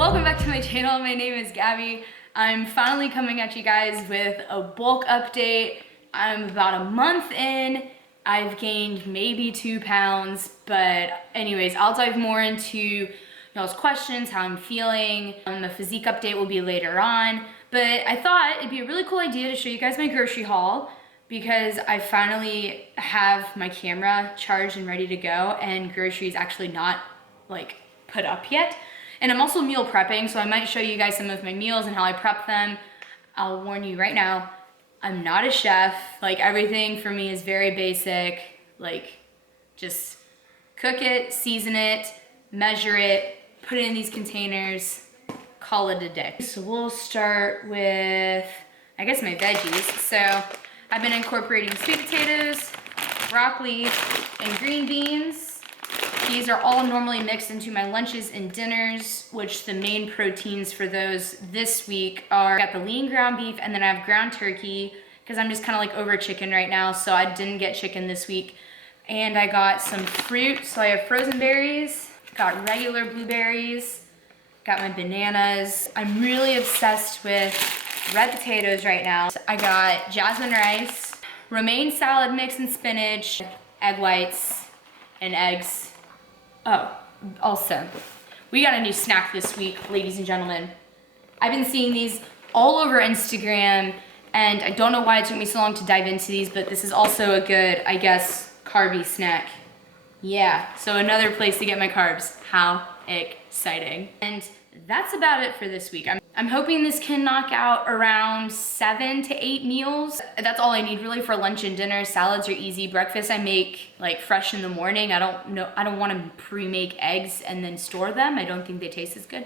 welcome back to my channel. My name is Gabby. I'm finally coming at you guys with a bulk update. I'm about a month in. I've gained maybe 2 pounds, but anyways, I'll dive more into y'all's questions, how I'm feeling. The physique update will be later on, but I thought it'd be a really cool idea to show you guys my grocery haul because I finally have my camera charged and ready to go, and groceries actually not like put up yet. And I'm also meal prepping, so I might show you guys some of my meals and how I prep them. I'll warn you right now, I'm not a chef. Like, everything for me is very basic. Like, just cook it, season it, measure it, put it in these containers, call it a day. So we'll start with, I guess, my veggies. So I've been incorporating sweet potatoes, broccoli, and green beans. These are all normally mixed into my lunches and dinners, which the main proteins for those this week are, I got the lean ground beef, and then I have ground turkey because I'm just kind of like over chicken right now, so I didn't get chicken this week. And I got some fruit, so I have frozen berries, got regular blueberries, got my bananas. I'm really obsessed with red potatoes right now. So I got jasmine rice, romaine salad mix and spinach, egg whites, and eggs. Oh, also, we got a new snack this week, ladies and gentlemen. I've been seeing these all over Instagram, and I don't know why it took me so long to dive into these, but this is also a good, I guess, carby snack. Yeah, so another place to get my carbs. How exciting. And that's about it for this week. I'm hoping this can knock out around 7 to 8 meals. That's all I need really for lunch and dinner. Salads are easy. Breakfast I make like fresh in the morning. I don't want to pre-make eggs and then store them. I don't think they taste as good.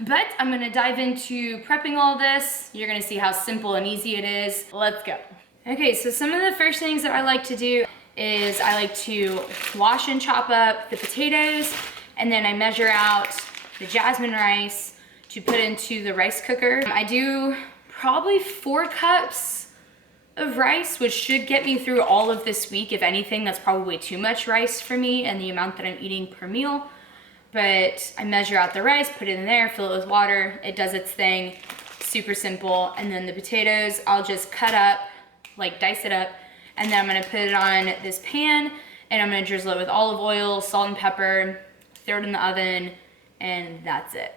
But I'm gonna dive into prepping all this. You're gonna see how simple and easy it is. Let's go. Okay, so some of the first things that I like to do is I like to wash and chop up the potatoes, and then I measure out the jasmine rice to put into the rice cooker. I do probably 4 cups of rice, which should get me through all of this week. If anything, that's probably too much rice for me and the amount that I'm eating per meal. But I measure out the rice, put it in there, fill it with water. It does its thing, super simple. And then the potatoes, I'll just cut up, like dice it up, and then I'm gonna put it on this pan, and I'm gonna drizzle it with olive oil, salt and pepper, throw it in the oven, and that's it.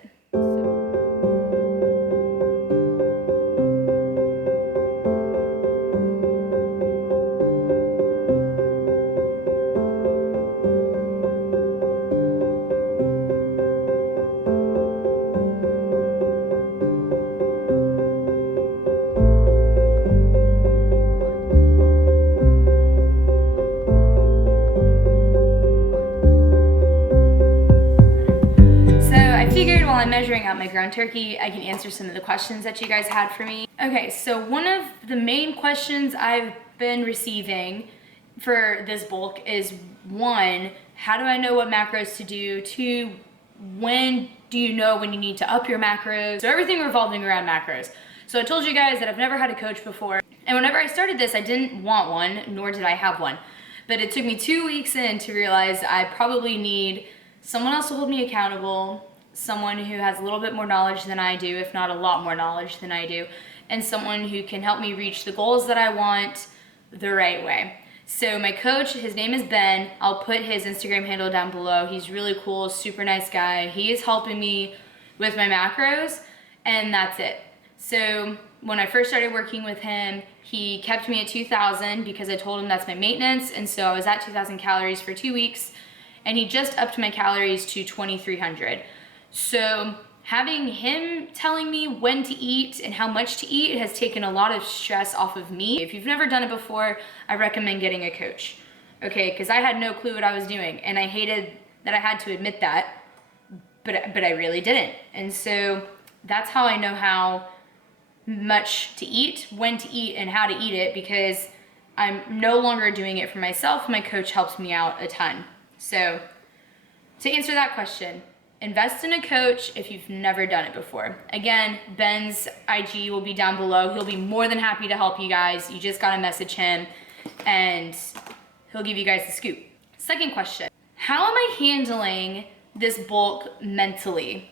While I'm measuring out my ground turkey, I can answer some of the questions that you guys had for me. Okay, so one of the main questions I've been receiving for this bulk is, 1, how do I know what macros to do? 2, when do you know when you need to up your macros? So everything revolving around macros. So I told you guys that I've never had a coach before, and whenever I started this, I didn't want one, nor did I have one. But it took me 2 weeks in to realize I probably need someone else to hold me accountable, someone who has a little bit more knowledge than I do, if not a lot more knowledge than I do, and someone who can help me reach the goals that I want the right way. So my coach, his name is Ben. I'll put his Instagram handle down below. He's really cool, super nice guy. He is helping me with my macros, and that's it. So when I first started working with him, he kept me at 2,000 because I told him that's my maintenance, and so I was at 2,000 calories for 2 weeks, and he just upped my calories to 2,300. So having him telling me when to eat and how much to eat has taken a lot of stress off of me. If you've never done it before, I recommend getting a coach, okay? Because I had no clue what I was doing, and I hated that I had to admit that, but I really didn't. And so that's how I know how much to eat, when to eat, and how to eat it, because I'm no longer doing it for myself. My coach helps me out a ton. So to answer that question, invest in a coach if you've never done it before. Again, Ben's IG will be down below. He'll be more than happy to help you guys. You just gotta message him and he'll give you guys the scoop. Second question, how am I handling this bulk mentally?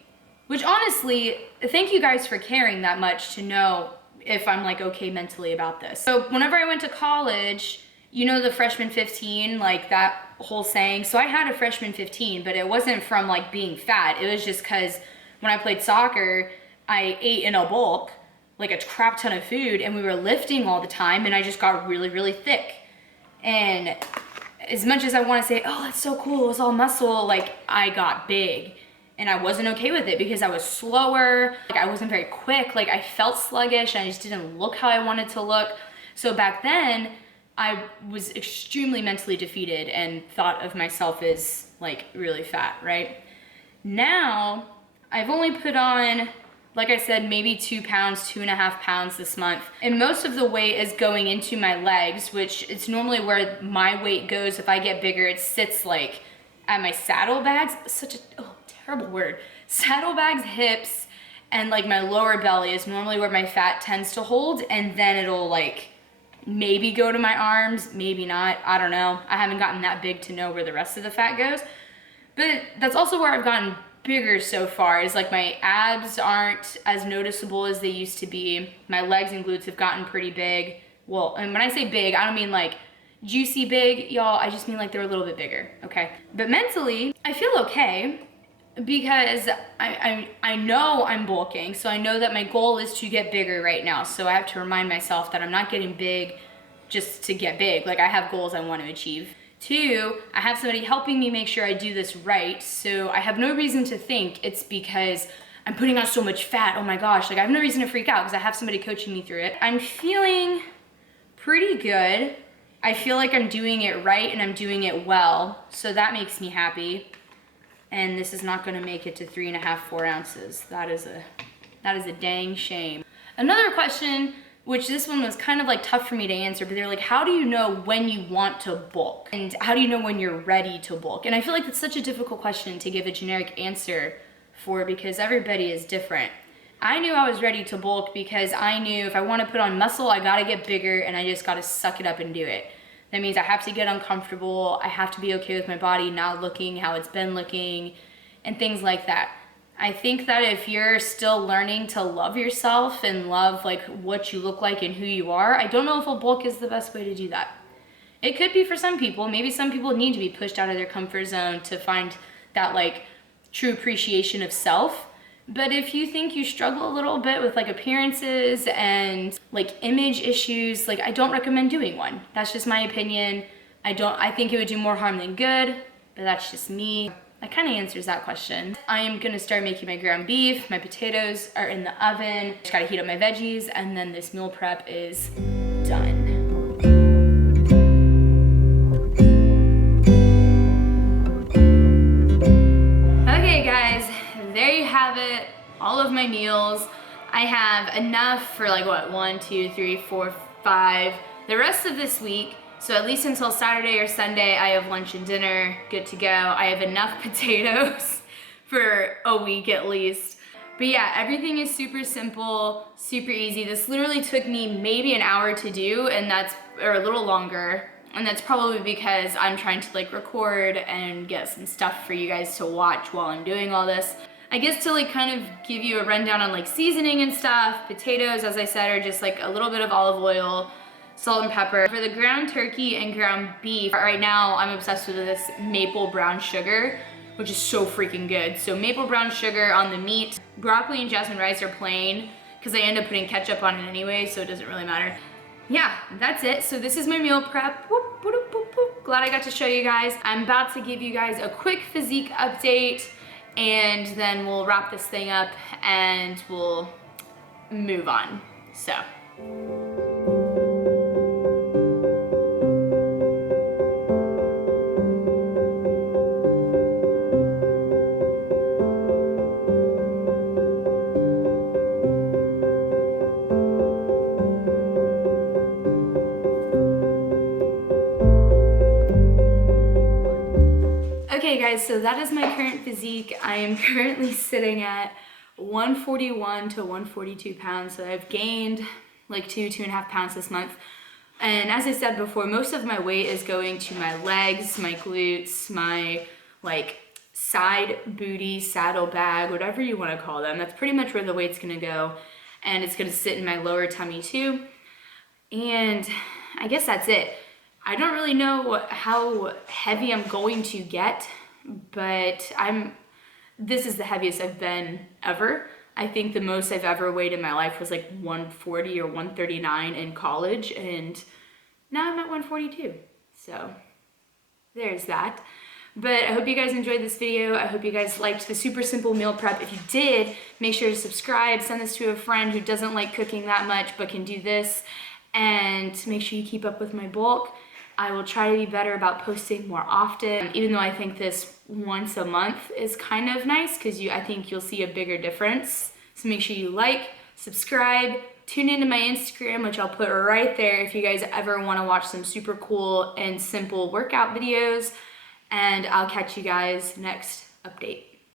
Which honestly, thank you guys for caring that much to know if I'm like okay mentally about this. So whenever I went to college, you know the freshman 15, like that whole saying. So I had a freshman 15, but it wasn't from like being fat. It was just because when I played soccer, I ate in a bulk, like a crap ton of food, and we were lifting all the time, and I just got really, really thick. And as much as I want to say, oh, that's so cool, it was all muscle, like I got big. And I wasn't okay with it because I was slower, like I wasn't very quick, like I felt sluggish, and I just didn't look how I wanted to look. So back then, I was extremely mentally defeated and thought of myself as like really fat, right? Now, I've only put on, like I said, maybe 2 pounds, 2.5 pounds this month. And most of the weight is going into my legs, which it's normally where my weight goes. If I get bigger, it sits like at my saddlebags, such a terrible word. Saddlebags, hips, and like my lower belly is normally where my fat tends to hold, and then it'll like maybe go to my arms, maybe not, I don't know. I haven't gotten that big to know where the rest of the fat goes. But that's also where I've gotten bigger so far, is like my abs aren't as noticeable as they used to be. My legs and glutes have gotten pretty big. Well, and when I say big, I don't mean like juicy big, y'all, I just mean like they're a little bit bigger, okay? But mentally, I feel okay because I know I'm bulking, so I know that my goal is to get bigger right now. So I have to remind myself that I'm not getting big just to get big. Like I have goals I want to achieve. 2, I have somebody helping me make sure I do this right. So I have no reason to think it's because I'm putting on so much fat. Oh my gosh, like I have no reason to freak out because I have somebody coaching me through it. I'm feeling pretty good. I feel like I'm doing it right and I'm doing it well. So that makes me happy. And this is not gonna make it to 3.5, 4 ounces. That is a dang shame. Another question, which this one was kind of like tough for me to answer, but they're like, how do you know when you want to bulk? And how do you know when you're ready to bulk? And I feel like that's such a difficult question to give a generic answer for because everybody is different. I knew I was ready to bulk because I knew if I want to put on muscle, I gotta get bigger and I just gotta suck it up and do it. That means I have to get uncomfortable, I have to be okay with my body not looking how it's been looking, and things like that. I think that if you're still learning to love yourself and love like what you look like and who you are, I don't know if a bulk is the best way to do that. It could be for some people. Maybe some people need to be pushed out of their comfort zone to find that like true appreciation of self. But if you think you struggle a little bit with like appearances and like image issues, like I don't recommend doing one. That's just my opinion. I think it would do more harm than good, but that's just me. That kind of answers that question. I am gonna start making my ground beef. My potatoes are in the oven. Just gotta heat up my veggies, and then this meal prep is done. Okay guys, there you have it. All of my meals. I have enough for like what, 1, 2, 3, 4, 5. The rest of this week. So at least until Saturday or Sunday, I have lunch and dinner, good to go. I have enough potatoes for a week at least. But yeah, everything is super simple, super easy. This literally took me maybe an hour to do, or a little longer. And that's probably because I'm trying to like record and get some stuff for you guys to watch while I'm doing all this. I guess to like kind of give you a rundown on like seasoning and stuff, potatoes, as I said, are just like a little bit of olive oil, salt and pepper. For the ground turkey and ground beef, right now I'm obsessed with this maple brown sugar, which is so freaking good. So maple brown sugar on the meat. Broccoli and jasmine rice are plain because I end up putting ketchup on it anyway, so it doesn't really matter. Yeah, that's it. So this is my meal prep. Whoop, whoop, whoop, whoop. Glad I got to show you guys. I'm about to give you guys a quick physique update, and then we'll wrap this thing up and we'll move on. So. Okay guys, so that is my current physique. I am currently sitting at 141 to 142 pounds, so I've gained like 2.5 pounds this month. And as I said before, most of my weight is going to my legs, my glutes, my like side booty saddle bag, whatever you want to call them. That's pretty much where the weight's gonna go, and it's gonna sit in my lower tummy too. And I guess that's it. I don't really know how heavy I'm going to get, but this is the heaviest I've been ever. I think the most I've ever weighed in my life was like 140 or 139 in college, and now I'm at 142. So there's that. But I hope you guys enjoyed this video. I hope you guys liked the super simple meal prep. If you did, make sure to subscribe, send this to a friend who doesn't like cooking that much but can do this, and make sure you keep up with my bulk. I will try to be better about posting more often, even though I think this once a month is kind of nice because I think you'll see a bigger difference. So make sure you like, subscribe, tune into my Instagram, which I'll put right there if you guys ever want to watch some super cool and simple workout videos. And I'll catch you guys next update.